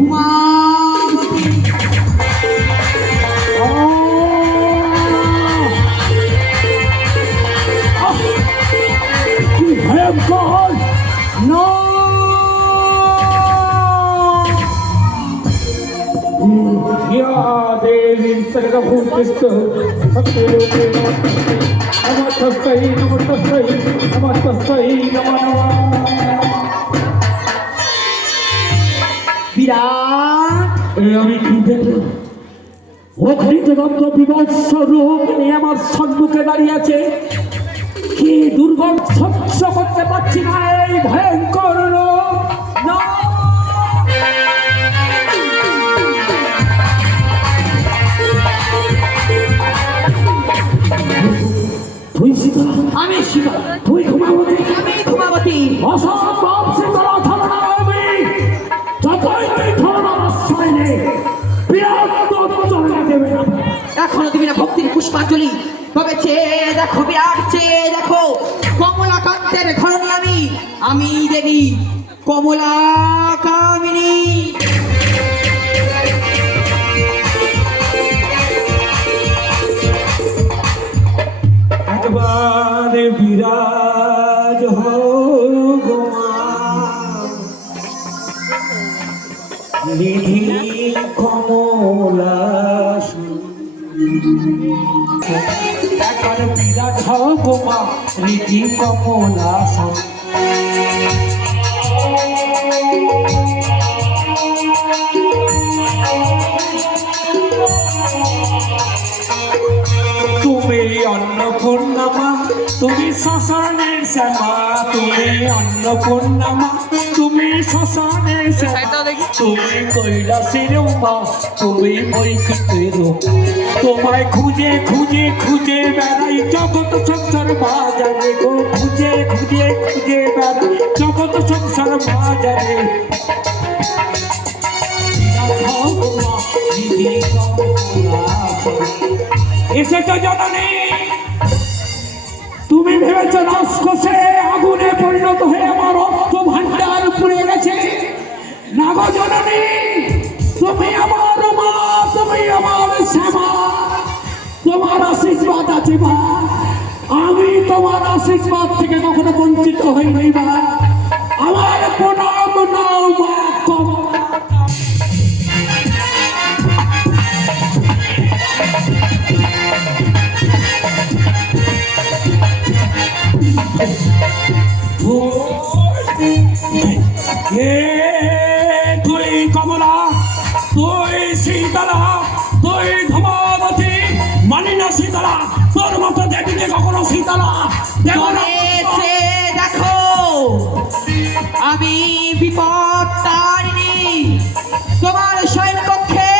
Umapathi Him God, no. Ya Devi Sarvabhutista, Satyodeva, Namatasai, Namatasai, Namatasai, Namatasai. বিরাট আমি বিভৎস রূপ নিয়ে আমার সম্মুখে দাঁড়িয়ে আছে। কি দুর্গম সহ্য করতে পারছি না এই ভয়ঙ্কর নো। তুই আমি শিব তুই ঘুমাবতী। আমি অসম্ভব চেয়ে দেখো বিরাট চেয়ে দেখো। কমলাকান্তের ধরনী আমি আমি দেবী কমলা কামিনী একবার বিরাজ নিধি কমলা একবার বিরাজ হো গোমা নিধি কমলা তুমি অন্নপূর্ণমা তুমি শ্মশানের শ্যামা তুমি অন্নপূর্ণমা তুমি শ্মশানের শ্যামা তুমি কৈলাসের মা তুমি বৈকুণ্ঠের তোমায় খুঁজে খুঁজে খুঁজে বেড়াই জগৎ সংসার বাজারে গো। খুঁজে খুঁজে খুঁজে বেড়াই জগৎ সংসার বাজারে এসেছ জননী। তুমি ভেবেছো রাজকোষে আগুনে পরিণত হয়ে আমার অর্থ ভান্ডার পুড়ে গেছে? না গো জননী, তুমি আমার মা, তুমি আমার শ্যামা, তোমার আশীর্বাদ আছে মা। আমি তোমার আশীর্বাদ থেকে কখনো বঞ্চিত হইনি মা। আমার প্রণাম নাও মা দেব দেখো। আমি বিপদ তারিণী। তোমার শয়ন কক্ষে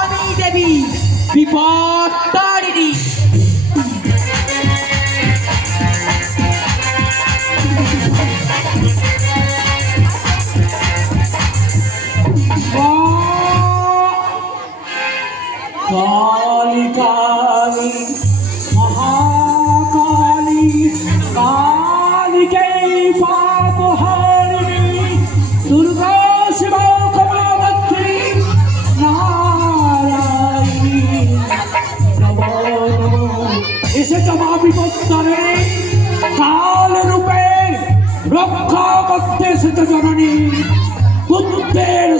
আমি দেবী বিপদ তারিণী। কালী কালী রক্ষা করতে এসেছে জননী পুত্রের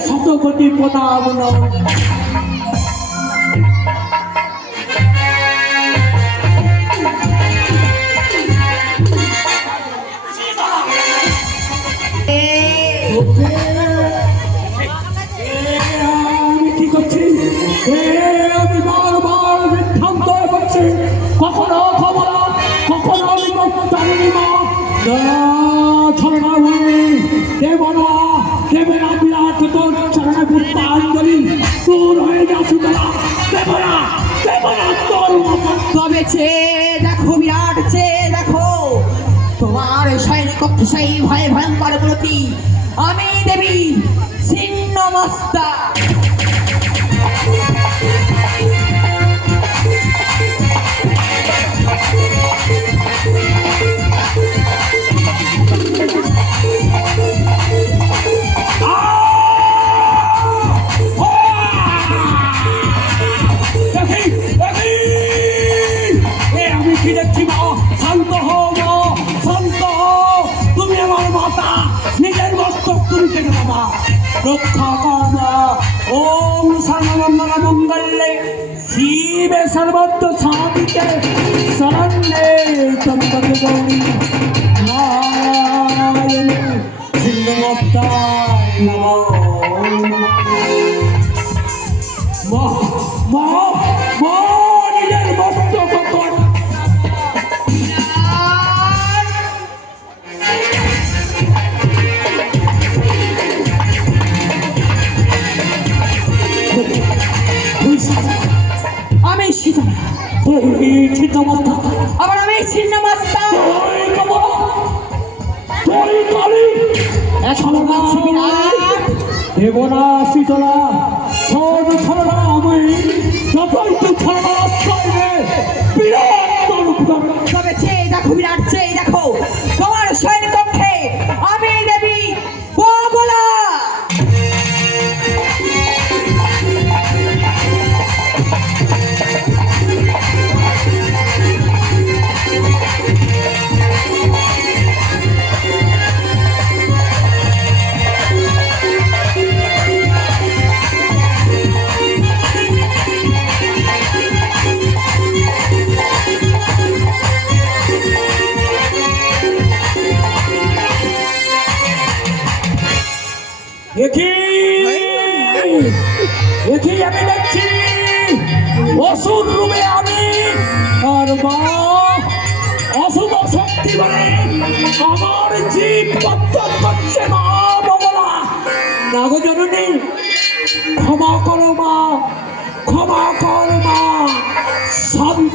চেয়ে দেখো বিরাট চেয়ে দেখো। তোমার সৈনিক সেই ভয় ভয়ঙ্কর আমি দেবী ছিন্নমস্তা মা सर्वत्र शांति के शरण ने संपद गौरी দেবনা শীতলা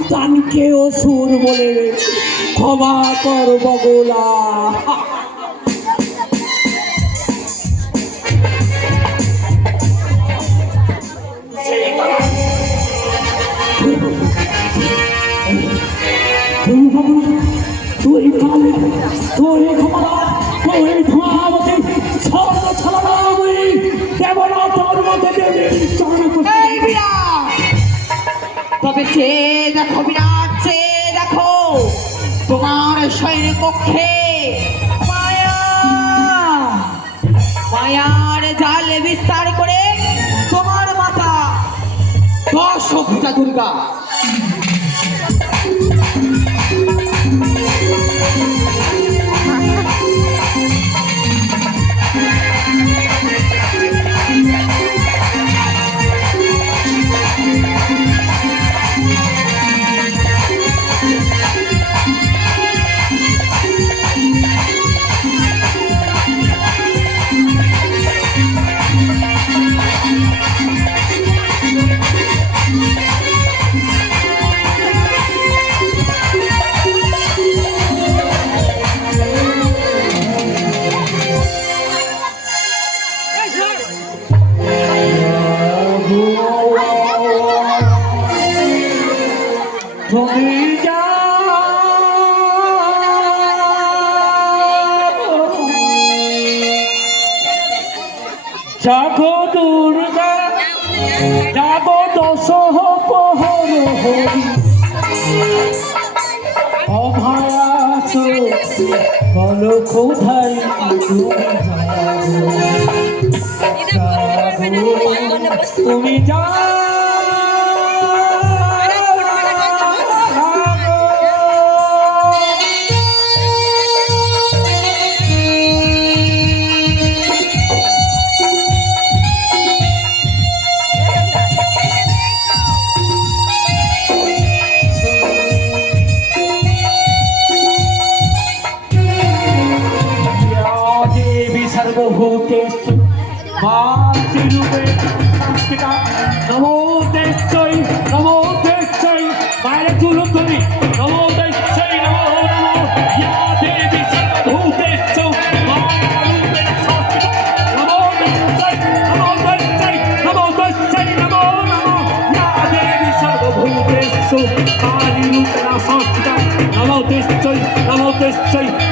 সন্তানকে অসুর বলে ক্ষমা কর বগলা। তুই তুই ছলনাময়ী তোর মতো দেবীর চরণ এই চেয়ে দেখো বিরাট চেয়ে দেখো তোমার সৈন্য কক্ষে মায়া, মায়ার জাল বিস্তার করে তোমার মাতা দশ দুর্গা। জাগো দশ পহর হরি অভয়া কোথায় তুমি যা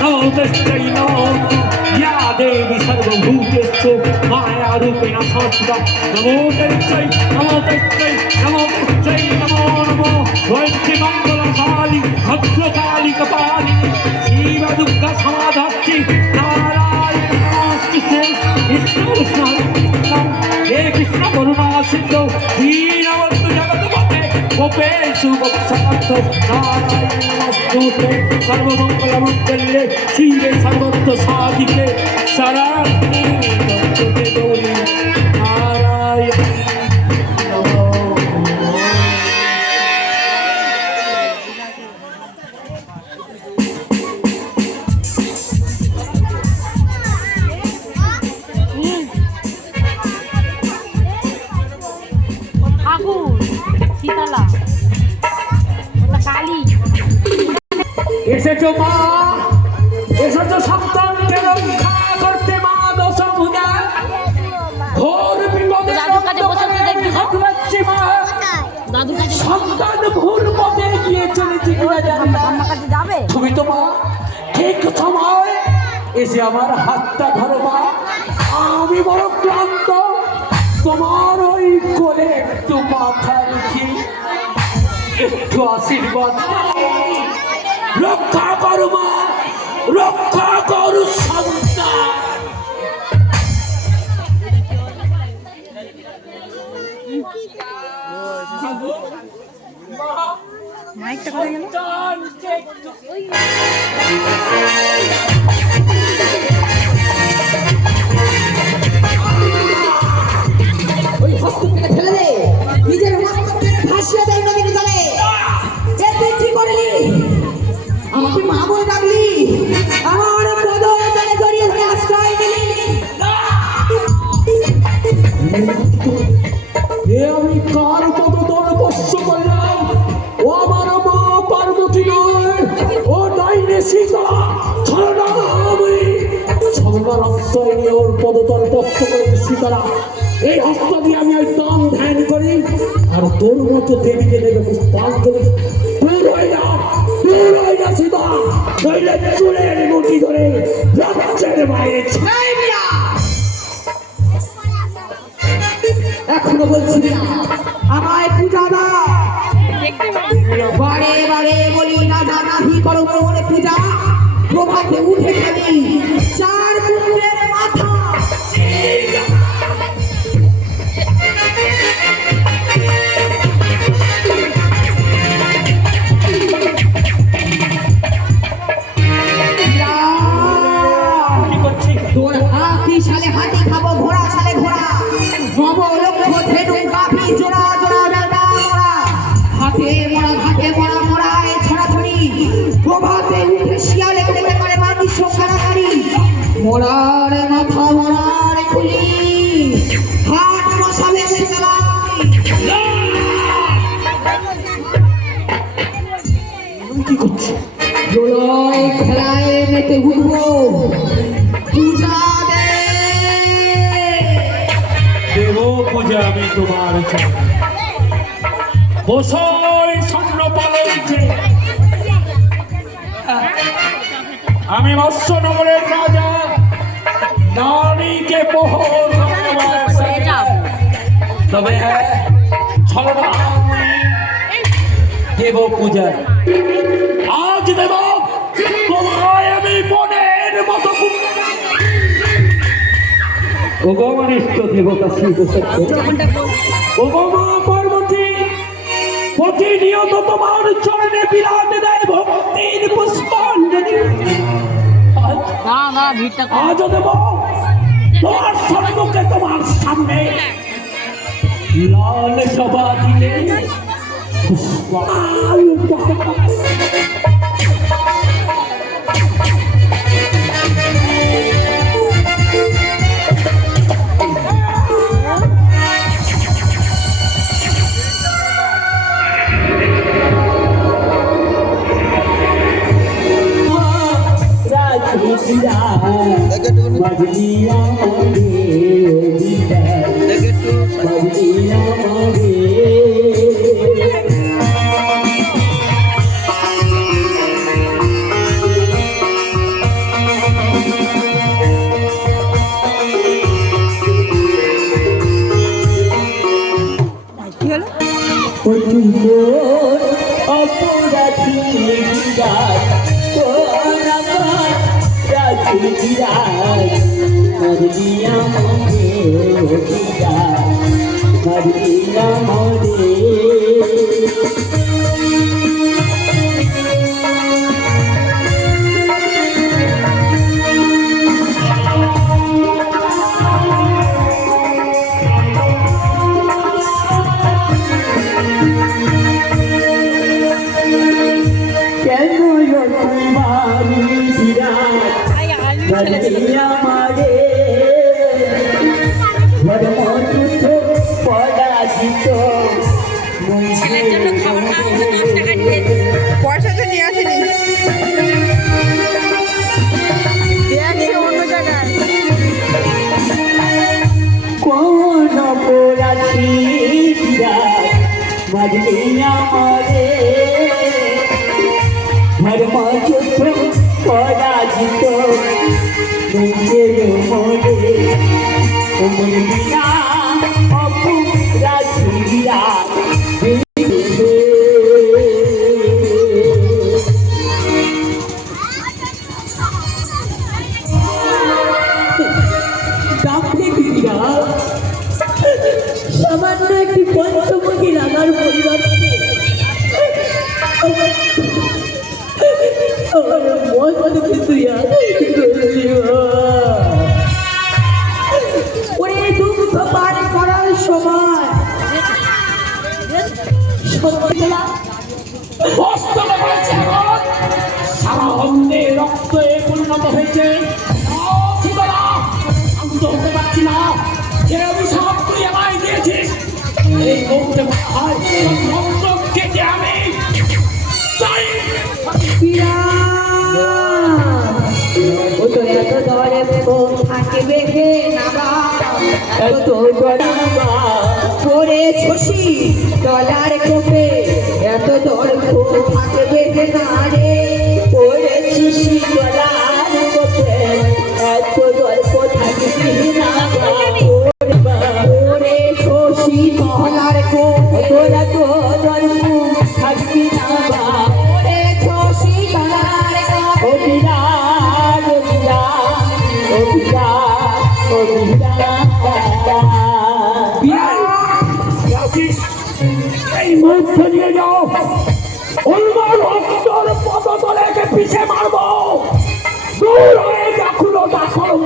कालदश्चैनां या देवी सर्वभूतेषु मायारूपेण संस्कृता नमो तस्यै नमो तस्यै नमो तस्यै नमो नमो। वैद्यमङ्गलशालि भद्रकालि, कपालि जीवदुःखसमाधात्ति नारायण नमोऽस्तु ते विष्णु विष्णु, हे कृष्ण, करुणा सिद्धो दीनवत् भूपेशु वत्सपत्तो नारायणस्तुते सर्वमङ्गलमङ्गल्ये शिवे सर्वत्र साधिके शरण्ये नारायण এসেছ মা এসেছ সন্তানকে রক্ষা করতে মা দশভুজা ঘোর বিপদে মা সন্তান ভুল পথে গিয়ে চলেছে কিনা জানি যাবে? তুমি তো মা ঠিক সময় এসে আমার হাতটা ধরো মা। আমি বড় ক্লান্ত তোমার ওই কোলে একটু মাথা রেখে একটু আশীর্বাদ। করো। রক্ষা করো মা রক্ষা করো সন্তান মাইকটা কোথায় গেল। ওই হস্ত ফেলে দে। নিজের ভাসিয়ে পদ কার দল বস্য করলাম? ও আমার পার্বতী নয়। ও ডাইনে সীতা ছড়া আমি। পদতল বস্য করেছে সীতারা। এই হস্ত আমি ওই দাম ধ্যান করি। আর তোর মতো দেবীকে দেবে করি দূর হয়ে যা। চুলের মুঠি ধরে রাজ্যের বাইরে ছ- এই মিয়া! এখনও বলছি আমায় পূজা দাও বারে বারে বলি রাজা নাহি করো বলে পূজা প্রভাতে উঠে গেলি চার দেব পূজা আমি তোমার বসই স্বপ্ন পালনছে আমি মৎস্যনগরের রাজা নারীকে তবে দেব পূজা আজ দেব তোমায় আমি মনের মতো। ভগবানিষ্ঠ দেবতা শিব সত্য কোনটা বল ওগো পার্বতী প্রতিনিয়ত তোমার চরণে বিরাট দেয় ভক্তির পুষ্পাঞ্জলি দেব তোমার সম্মুখে তোমার সামনে লাল সভা দিলে পুষ্পাল જગત রাজু বিরাট মরিয়া মরে পিতা মরিয়া মরে உம்முடைய এই হয় কেটে আমি ও তো এত দরে থাকবে হে নাবা এত গড়াবা পরে ছসি ডলার কোপে এত দর থাকবে হে না রে পড়েছি শিবরার কোপে এত গল্প থাকবি না তোরা এই মুহূর্তে নিয়ে যাও পদতলেকে পিছে মারবো দূর হয়ে যা খুলো রাক্ষসী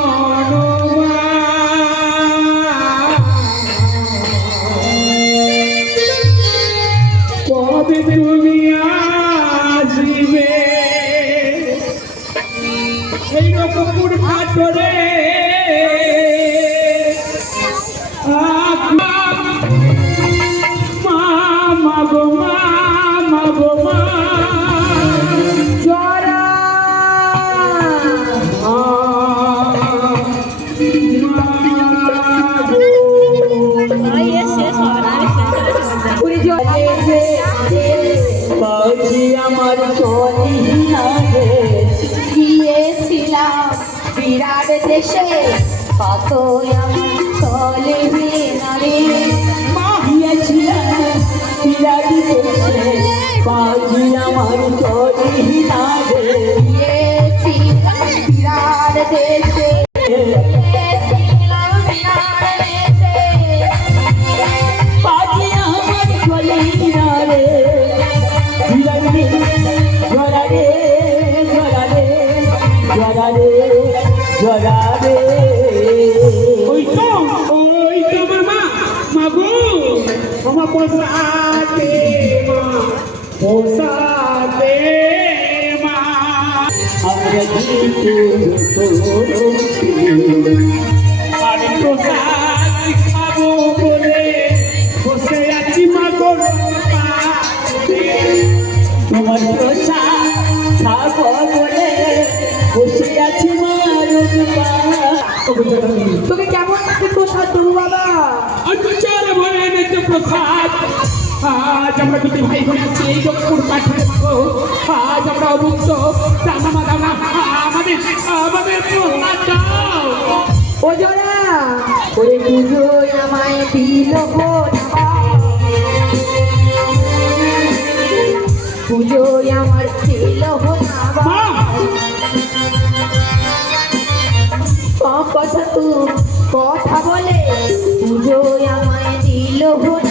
আমার চলি রে গিয়েছিলাম বিরাট দেশে কত আমি চলে না রে গিয়েছিলাম বিরাট দেশে, পাখি আমার চলি রে গিয়েছিলাম বিরাট দেশে। পোষাতে মা। আমরা কিন্তু আমি প্রসাদ খাব বলে বসে আছি মাগো তোমার প্রসাদ খাব বলে বসে আছি মা তোকে কেমন প্রসাদ দেবো বাবা প্রসাদ। আজ আমরা দুটি ভাই বোন আছি এই যজ্ঞপুর পাঠের মাগো আজ আমরা অভুক্ত দানা দানা আমাদের আমাদের ও জোড়া ওরে পুজোয় আমায় দিল আমার কম কথা তু কথা বলে পুজোয় আমায় দিল গো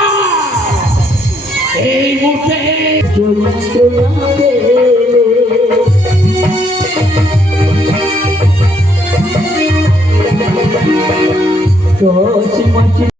Cause she wants you